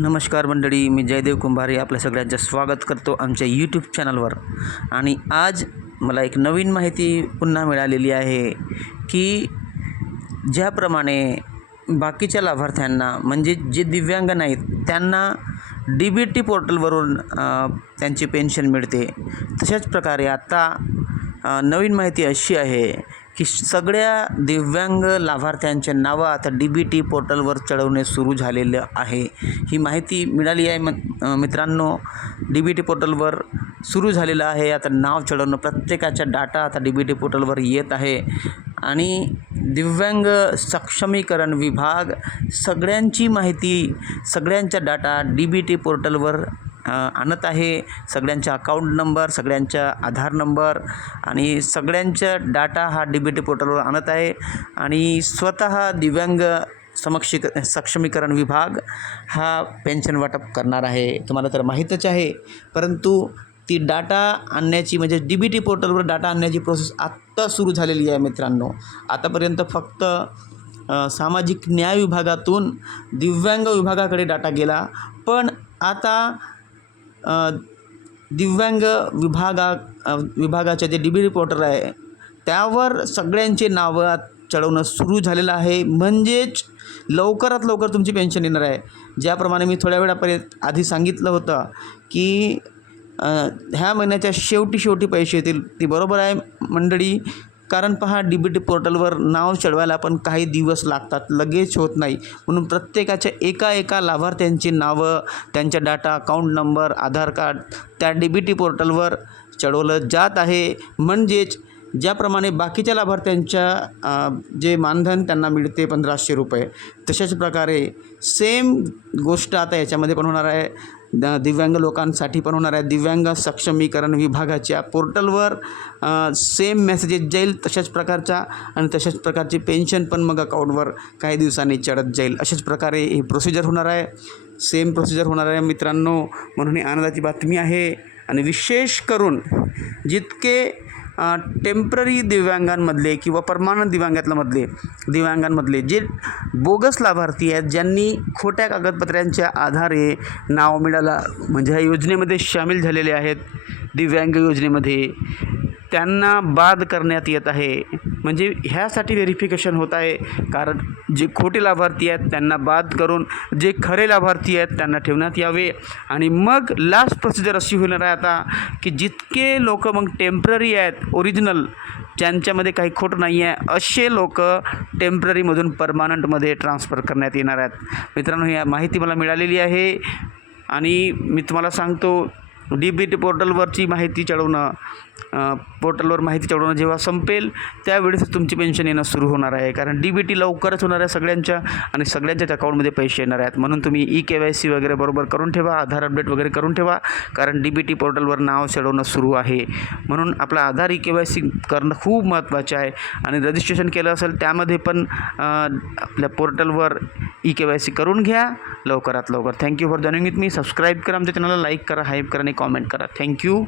नमस्कार मंडळी, मी जयदेव कुंभारे आपल्या सगळ्यांचं स्वागत करतो आमच्या यूट्यूब चॅनलवर. आणि आज मला एक नवीन माहिती पुन्हा मिळालेली आहे की ज्याप्रमाणे बाकीच्या लाभार्थ्यांना म्हणजे जे दिव्यांग नाहीत त्यांना DBT पोर्टलवरून त्यांची पेन्शन मिळते, तशाच प्रकारे आता नवीन माहिती अशी आहे की सगळ्या दिव्यांग लाभार्थ्यांचे नावं आता DBT पोर्टलवर चढवणे सुरू झालेलं आहे. ही माहिती मिळाली आहे मित्रांनो. DBT पोर्टलवर सुरू झालेलं आहे आता नाव चढवणं. प्रत्येकाचा डाटा आता DBT पोर्टलवर येत आहे आणि दिव्यांग सक्षमीकरण विभाग सगळ्यांची माहिती, सगळ्यांचा डाटा DBT पोर्टलवर आणत आहे. सगळ्यांचा अकाउंट नंबर, सगळ्यांचा आधार नंबर आणि सगळ्यांचा डाटा हा DBT पोर्टलवर आणत आहे. आणि स्वतः दिव्यांग सक्षमीकरण विभाग हा पेन्शन वाटप करणार आहे. तुम्हाला तर माहीतच आहे, परंतु ती डाटा आणण्याची म्हणजे DBT पोर्टलवर डाटा आणण्याची प्रोसेस आत्ता सुरू झालेली आहे मित्रांनो. आतापर्यंत फक्त सामाजिक न्याय विभागातून दिव्यांग विभागाकडे डाटा गेला, पण आता दिव्यांग विभागाचे जे DBT पोर्टल आहे त्यावर सगळ्यांचे नावं चढवणं सुरू झालेलं आहे. म्हणजेच लवकरात लवकर तुमची पेन्शन येणार आहे. ज्याप्रमाणे मी थोड्या वेळापर्यंत आधी सांगितलं होतं की ह्या महिन्याच्या शेवटी पैसे येतील, ती बरोबर आहे मंडळी. कारण पहा, DBT पोर्टलवर नाव चढवायला पण काही दिवस लागतात, लगेच होत नाही. म्हणून प्रत्येकाच्या एका लाभार्थ्यांची नावं, त्यांचा डाटा, अकाउंट नंबर, आधार कार्ड त्या DBT पोर्टलवर चढवलं जात आहे. म्हणजेच ज्याप्रमाणे बाकीच्या लाभार्थ्यांच्या जे मानधन त्यांना मिळते 1500 रुपये, तशाच प्रकारे सेम गोष्ट आता याच्यामध्ये पण होणार आहे. दिव्यांग लोकांसाठी पण होणार आहे. दिव्यांग सक्षमीकरण विभागाच्या पोर्टलवर सेम मेसेजेस जाईल तशाच प्रकारचा, आणि तशाच प्रकारची पेन्शन पण मग अकाउंटवर काही दिवसांनी चढत जाईल. अशाच प्रकारे ही प्रोसिजर होणार आहे, सेम प्रोसिजर होणार आहे मित्रांनो. म्हणून ही आनंदाची बातमी आहे. आणि विशेष करून जितके टेम्पररी दिव्यांगांमधले किंवा परमानंट दिव्यांगांमधले जे बोगस लाभार्थी आहेत, ज्यांनी खोट्या कागदपत्रांच्या आधारे नाव मिळालं म्हणजे ह्या योजनेमध्ये सामील झालेले आहेत, दिव्यांग योजनेमध्ये, त्यांना बाद करण्यात येत आहे. म्हणजे ह्यासाठी व्हेरिफिकेशन होत आहे. कारण जे खोटे लाभार्थी आहेत त्यांना बाद करून जे खरे लाभार्थी आहेत त्यांना ठेवण्यात यावे. आणि मग लास्ट प्रोसिजर अशी होणार आहे आता की जितके लोक मग टेम्पररी आहेत, ओरिजिनल, ज्यांच्यामध्ये काही खोटं नाही आहे, असे लोक टेम्पररीमधून परमानंटमध्ये ट्रान्सफर करण्यात येणार आहेत. मित्रांनो, ही माहिती मला मिळालेली आहे आणि मी तुम्हाला सांगतो, DBT पोर्टलवरची माहिती चढवणं, पोर्टलवर माहिती चढवणं जेव्हा संपेल त्यावेळेस तुमची पेन्शन येणं सुरू होणार आहे. कारण DBT लवकरच होणार आहे सगळ्यांच्या, आणि सगळ्यांच्याच अकाउंटमध्ये पैसे येणार आहेत. म्हणून तुम्ही EKYC वगैरे बरोबर करून ठेवा, आधार अपडेट वगैरे करून ठेवा, कारण DBT पोर्टलवर नाव चढवणं सुरू आहे. म्हणून आपला आधार EKYC करणं खूप महत्त्वाचं आहे. आणि रजिस्ट्रेशन केलं असेल त्यामध्ये पण आपल्या पोर्टलवर EKYC करून घ्या लवकरात लवकर. Thank you for joining with me. Subscribe करा आमच्या चॅनलला, लाईक करा, हाईप करा आणि कॉमेंट करा. थँक्यू.